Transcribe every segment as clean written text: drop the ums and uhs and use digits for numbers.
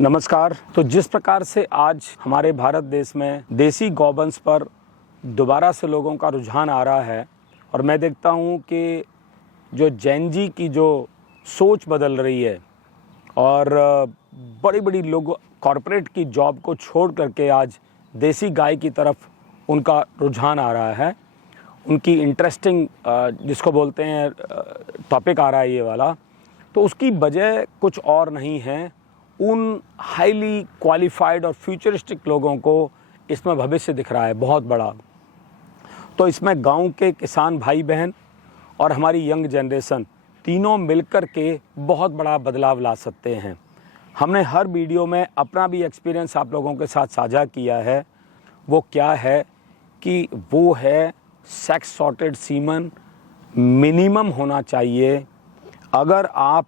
नमस्कार। तो जिस प्रकार से आज हमारे भारत देश में देसी गौवंश पर दोबारा से लोगों का रुझान आ रहा है और मैं देखता हूँ कि जो जेन जी की जो सोच बदल रही है और बड़ी बड़ी लोग कॉरपोरेट की जॉब को छोड़ करके आज देसी गाय की तरफ उनका रुझान आ रहा है। उनकी इंटरेस्टिंग जिसको बोलते हैं टॉपिक आ रहा है ये वाला, तो उसकी वजह कुछ और नहीं है, उन हाईली क्वालिफाइड और फ्यूचरिस्टिक लोगों को इसमें भविष्य दिख रहा है बहुत बड़ा। तो इसमें गांव के किसान भाई बहन और हमारी यंग जनरेशन तीनों मिलकर के बहुत बड़ा बदलाव ला सकते हैं। हमने हर वीडियो में अपना भी एक्सपीरियंस आप लोगों के साथ साझा किया है। वो क्या है कि वो है सेक्स सॉर्टेड सीमन मिनिमम होना चाहिए। अगर आप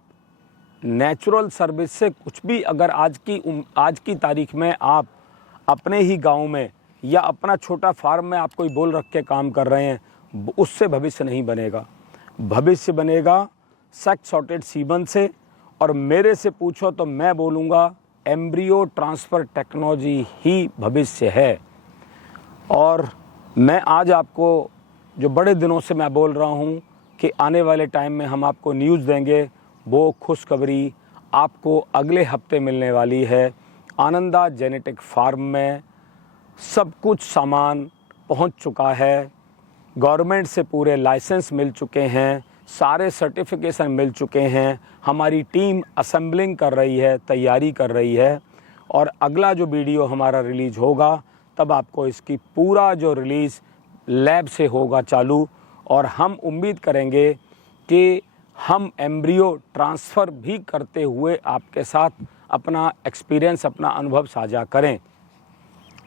नेचुरल सर्विस से कुछ भी, अगर आज की तारीख में आप अपने ही गांव में या अपना छोटा फार्म में आप कोई बोल रख के काम कर रहे हैं, उससे भविष्य नहीं बनेगा। भविष्य बनेगा सेक्स सॉर्टेड सीमन से। और मेरे से पूछो तो मैं बोलूँगा एम्ब्रियो ट्रांसफ़र टेक्नोलॉजी ही भविष्य है। और मैं आज आपको जो बड़े दिनों से मैं बोल रहा हूँ कि आने वाले टाइम में हम आपको न्यूज़ देंगे, वो खुशखबरी आपको अगले हफ्ते मिलने वाली है। आनंदा जेनेटिक फार्म में सब कुछ सामान पहुंच चुका है, गवर्नमेंट से पूरे लाइसेंस मिल चुके हैं, सारे सर्टिफिकेशन मिल चुके हैं, हमारी टीम असेंबलिंग कर रही है, तैयारी कर रही है। और अगला जो वीडियो हमारा रिलीज़ होगा तब आपको इसकी पूरा जो रिलीज़ लैब से होगा चालू। और हम उम्मीद करेंगे कि हम एम्ब्रियो ट्रांसफ़र भी करते हुए आपके साथ अपना एक्सपीरियंस, अपना अनुभव साझा करें।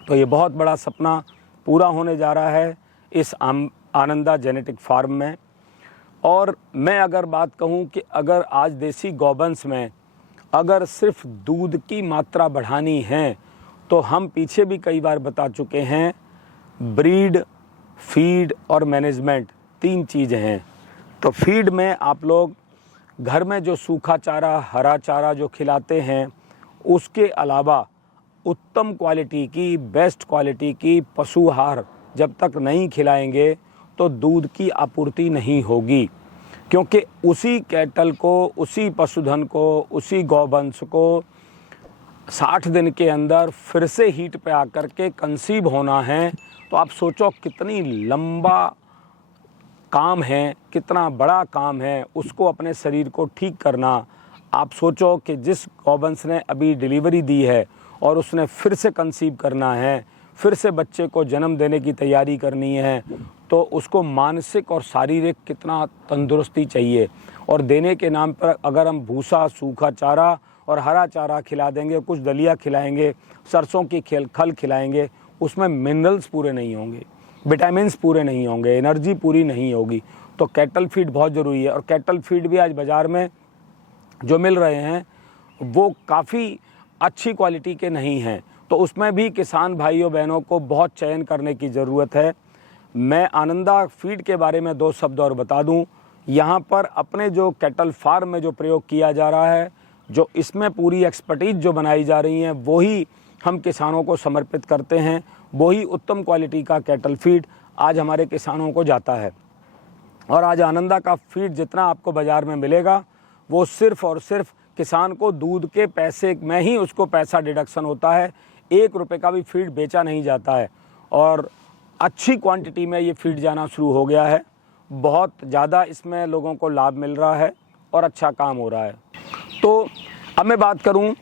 तो ये बहुत बड़ा सपना पूरा होने जा रहा है इस आनंदा जेनेटिक फार्म में। और मैं अगर बात कहूँ कि अगर आज देसी गौवंश में अगर सिर्फ दूध की मात्रा बढ़ानी है तो हम पीछे भी कई बार बता चुके हैं, ब्रीड, फीड और मैनेजमेंट 3 चीज़ें हैं। तो फीड में आप लोग घर में जो सूखा चारा, हरा चारा जो खिलाते हैं, उसके अलावा उत्तम क्वालिटी की, बेस्ट क्वालिटी की पशु आहार जब तक नहीं खिलाएंगे तो दूध की आपूर्ति नहीं होगी। क्योंकि उसी कैटल को, उसी पशुधन को, उसी गौवंश को 60 दिन के अंदर फिर से हीट पे आकर के कंसीव होना है। तो आप सोचो कितनी लंबा काम है, कितना बड़ा काम है उसको अपने शरीर को ठीक करना। आप सोचो कि जिस गौवंश ने अभी डिलीवरी दी है और उसने फिर से कंसीव करना है, फिर से बच्चे को जन्म देने की तैयारी करनी है, तो उसको मानसिक और शारीरिक कितना तंदुरुस्ती चाहिए। और देने के नाम पर अगर हम भूसा, सूखा चारा और हरा चारा खिला देंगे, कुछ दलिया खिलाएंगे, सरसों की खल खिलाएंगे, उसमें मिनरल्स पूरे नहीं होंगे, विटामिन्स पूरे नहीं होंगे, एनर्जी पूरी नहीं होगी। तो कैटल फीड बहुत ज़रूरी है। और कैटल फीड भी आज बाज़ार में जो मिल रहे हैं वो काफ़ी अच्छी क्वालिटी के नहीं हैं। तो उसमें भी किसान भाइयों बहनों को बहुत चयन करने की ज़रूरत है। मैं आनंदा फीड के बारे में 2 शब्द और बता दूं। यहाँ पर अपने जो कैटल फार्म में जो प्रयोग किया जा रहा है, जो इसमें पूरी एक्सपर्टीज जो बनाई जा रही हैं, वही हम किसानों को समर्पित करते हैं। वही उत्तम क्वालिटी का कैटल फीड आज हमारे किसानों को जाता है। और आज आनंदा का फीड जितना आपको बाज़ार में मिलेगा वो सिर्फ़ और सिर्फ किसान को दूध के पैसे में ही उसको पैसा डिडक्शन होता है। 1 रुपये का भी फीड बेचा नहीं जाता है। और अच्छी क्वांटिटी में ये फीड जाना शुरू हो गया है। बहुत ज़्यादा इसमें लोगों को लाभ मिल रहा है और अच्छा काम हो रहा है। तो अब मैं बात करूं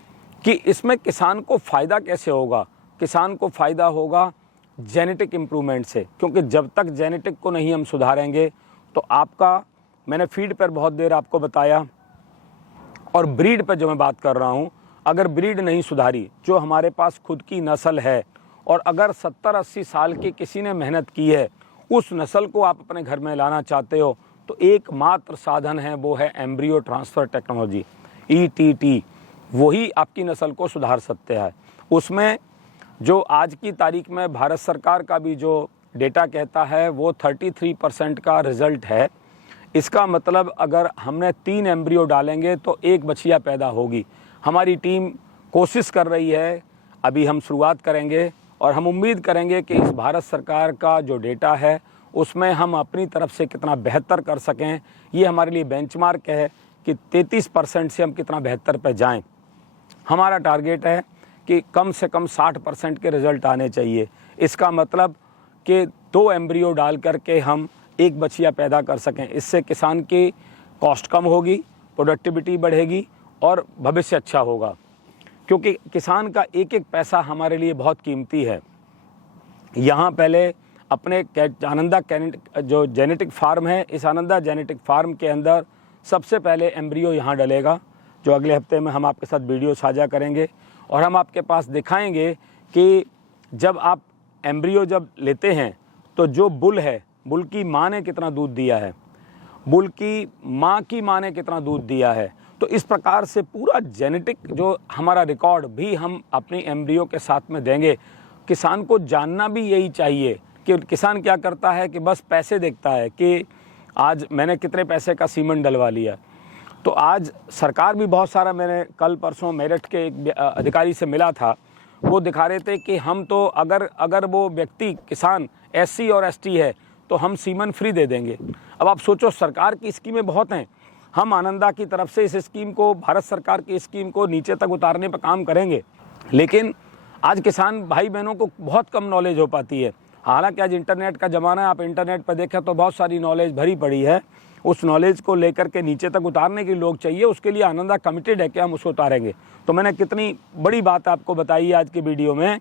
कि इसमें किसान को फ़ायदा कैसे होगा। किसान को फ़ायदा होगा जेनेटिक इम्प्रूवमेंट से, क्योंकि जब तक जेनेटिक को नहीं हम सुधारेंगे तो आपका, मैंने फीड पर बहुत देर आपको बताया और ब्रीड पर जो मैं बात कर रहा हूँ, अगर ब्रीड नहीं सुधारी, जो हमारे पास खुद की नस्ल है और अगर 70-80 साल की किसी ने मेहनत की है, उस नस्ल को आप अपने घर में लाना चाहते हो तो एकमात्र साधन है, वो है एम्ब्रियो ट्रांसफ़र टेक्नोलॉजी, ETT। वही आपकी नस्ल को सुधार सकते हैं। उसमें जो आज की तारीख में भारत सरकार का भी जो डेटा कहता है वो 33% का रिज़ल्ट है। इसका मतलब अगर हमने 3 एम्ब्रियो डालेंगे तो 1 बछिया पैदा होगी। हमारी टीम कोशिश कर रही है। अभी हम शुरुआत करेंगे और हम उम्मीद करेंगे कि इस भारत सरकार का जो डेटा है उसमें हम अपनी तरफ से कितना बेहतर कर सकें। ये हमारे लिए बेंचमार्क है कि 33% से हम कितना बेहतर पे जाएं। हमारा टारगेट है कि कम से कम 60% के रिज़ल्ट आने चाहिए। इसका मतलब कि 2 एम्ब्रियो डाल करके हम 1 बछिया पैदा कर सकें। इससे किसान की कॉस्ट कम होगी, प्रोडक्टिविटी बढ़ेगी और भविष्य अच्छा होगा, क्योंकि किसान का एक एक पैसा हमारे लिए बहुत कीमती है। यहाँ पहले अपने आनंदा जो जेनेटिक फार्म है, इस आनंदा जेनेटिक फार्म के अंदर सबसे पहले एम्ब्रियो यहाँ डलेगा, जो अगले हफ्ते में हम आपके साथ वीडियो साझा करेंगे और हम आपके पास दिखाएंगे कि जब आप एम्ब्रियो जब लेते हैं तो जो बुल है, बुल की माँ ने कितना दूध दिया है, बुल की माँ की माँ ने कितना दूध दिया है। तो इस प्रकार से पूरा जेनेटिक जो हमारा रिकॉर्ड भी हम अपनी एम्ब्रियो के साथ में देंगे। किसान को जानना भी यही चाहिए कि किसान क्या करता है कि बस पैसे देखता है कि आज मैंने कितने पैसे का सीमेंट डलवा लिया। तो आज सरकार भी बहुत सारा, मैंने कल परसों मेरठ के एक अधिकारी से मिला था, वो दिखा रहे थे कि हम तो अगर वो व्यक्ति किसान SC और ST है तो हम सीमन फ्री दे देंगे। अब आप सोचो, सरकार की स्कीमें बहुत हैं। हम आनंदा की तरफ से इस स्कीम को, भारत सरकार की स्कीम को नीचे तक उतारने पर काम करेंगे, लेकिन आज किसान भाई बहनों को बहुत कम नॉलेज हो पाती है। हालांकि आज इंटरनेट का ज़माना है, आप इंटरनेट पर देखें तो बहुत सारी नॉलेज भरी पड़ी है। उस नॉलेज को लेकर के नीचे तक उतारने के लोग चाहिए, उसके लिए आनंदा कमिटेड है कि हम उसको उतारेंगे। तो मैंने कितनी बड़ी बात आपको बताई आज की वीडियो में,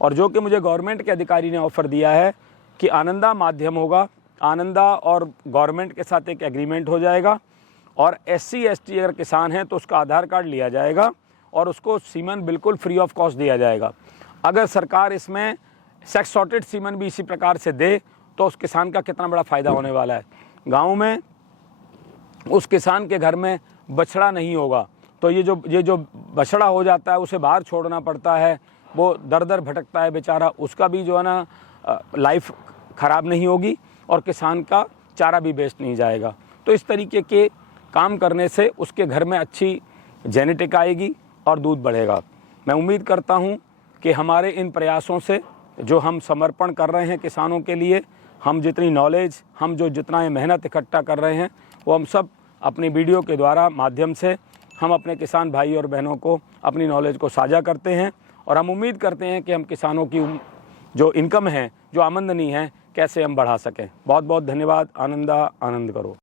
और जो कि मुझे गवर्नमेंट के अधिकारी ने ऑफ़र दिया है कि आनंदा माध्यम होगा, आनंदा और गवर्नमेंट के साथ एक एग्रीमेंट हो जाएगा और SC ST अगर किसान है तो उसका आधार कार्ड लिया जाएगा और उसको सीमन बिल्कुल फ्री ऑफ कॉस्ट दिया जाएगा। अगर सरकार इसमें सेक्स सॉर्टेड सीमन भी इसी प्रकार से दे तो उस किसान का कितना बड़ा फ़ायदा होने वाला है। गाँव में उस किसान के घर में बछड़ा नहीं होगा तो ये जो बछड़ा हो जाता है उसे बाहर छोड़ना पड़ता है, वो दर दर भटकता है बेचारा, उसका भी जो है ना लाइफ ख़राब नहीं होगी और किसान का चारा भी वेस्ट नहीं जाएगा। तो इस तरीके के काम करने से उसके घर में अच्छी जेनेटिक आएगी और दूध बढ़ेगा। मैं उम्मीद करता हूं कि हमारे इन प्रयासों से जो हम समर्पण कर रहे हैं किसानों के लिए, हम जितनी नॉलेज, हम जो जितना ये मेहनत इकट्ठा कर रहे हैं, वो हम सब अपनी वीडियो के द्वारा माध्यम से हम अपने किसान भाई और बहनों को अपनी नॉलेज को साझा करते हैं और हम उम्मीद करते हैं कि हम किसानों की जो इनकम है, जो आमदनी है, कैसे हम बढ़ा सकें। बहुत बहुत धन्यवाद। आनंदा आनंद करो।